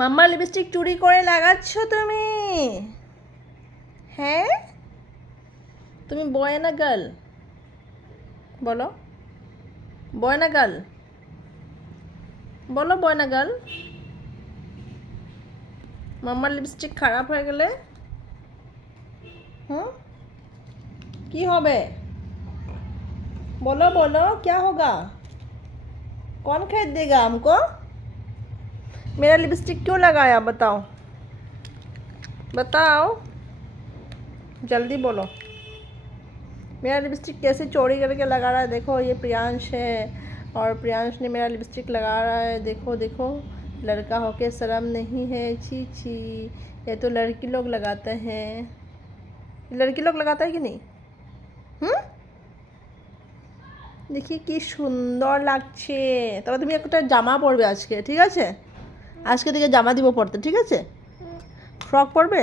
মাম্মার lipstick চুরি করে লাগাচ্ছ তুমি? হ্যাঁ, তুমি বয় না গার্ল? বলো, বয় না গার্ল? বলো বয় না গার্ল? মাম্মার লিপস্টিক খারাপ হয়ে গেলে হুম কি হবে? बोलो बोलो, क्या होगा? कौन खरीद देगा हमको? मेरा लिपस्टिक क्यों लगाया बताओ, बताओ जल्दी बोलो। मेरा लिपस्टिक कैसे चोरी करके लगा रहा है, देखो ये प्रियांश है और प्रियांश ने मेरा लिपस्टिक लगा रहा है, देखो देखो। लड़का होके शर्म नहीं है, छी छी। ये तो लड़की लोग लगाते हैं, लड़की लोग लगाता है कि नहीं? দেখি কি সুন্দর লাগছে। তবে তুমি একটা জামা পরবে আজকে, ঠিক আছে? আজকে থেকে জামা দিব পরতে, ঠিক আছে? ফ্রক পরবে?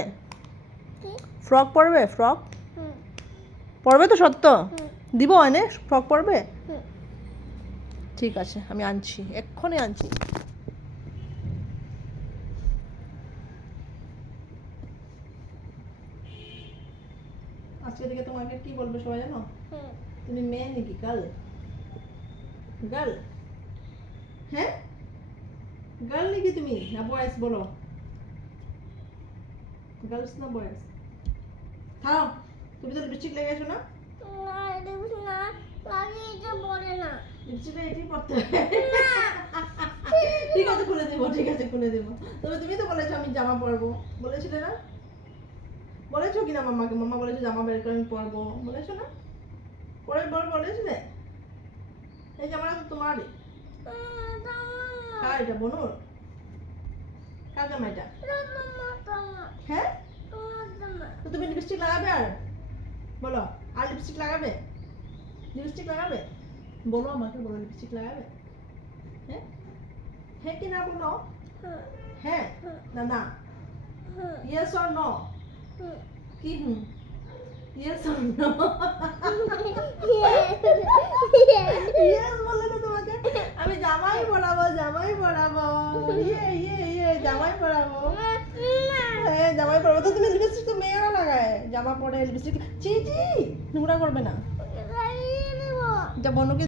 ফ্রক পরবে? ফ্রক পরবে তো? সত্য দিব এনে ফ্রক পরবে? ঠিক আছে, আমি আনছি, এক্ষুনি আনছি। আজকে থেকে তোমাকে কি বলবে সবাই জানো? তুমি মেয়ে নাকি গার্ল? গার্ল? হ্যাঁ, গার্ল নাকি তুমি না বয়েস? বলো, গার্লস না বয়েস? খাও, তুমি তো লিপস্টিক লেগেছো না? লিপস্টিকটা এটাই পড়তে হবে। ঠিক আছে খুলে দেবো, ঠিক আছে খুলে দেবো। তবে তুমি তো বলেছো আমি জামা পরবো, বলেছিলে না? বলেছো কিনা মাম্মাকে? মাম্মা বলেছে জামা বের করে আমি পরবো, বলেছো না? পরে বলেছিলে? এই জামাটা তো তোমারই। কার এটা? বনুর? কার জামা এটা? হ্যাঁ, তো তুমি লিপস্টিক লাগাবে? আর বলো, আর লিপস্টিক লাগাবে? লিপস্টিক লাগাবে? বলো আমাকে, বলো লিপস্টিক লাগাবে? হ্যাঁ, হ্যাঁ কি না বলো? হ্যাঁ না না? Yes or no? কি হুম? Yes or no? ইয়েস বললে তো তোমাকে আমি জামাই পরাবো, জামাই পরাবো, ইয়ে ইয়ে ইয়ে জামাই পরাবো। হ্যাঁ জামাই পরাবো। তো তুমি লিপস্টিক তো মেয়েরা লাগায়, জামা পরে লিপস্টিক। চি চি নোংরা করবে না। যা বনুকে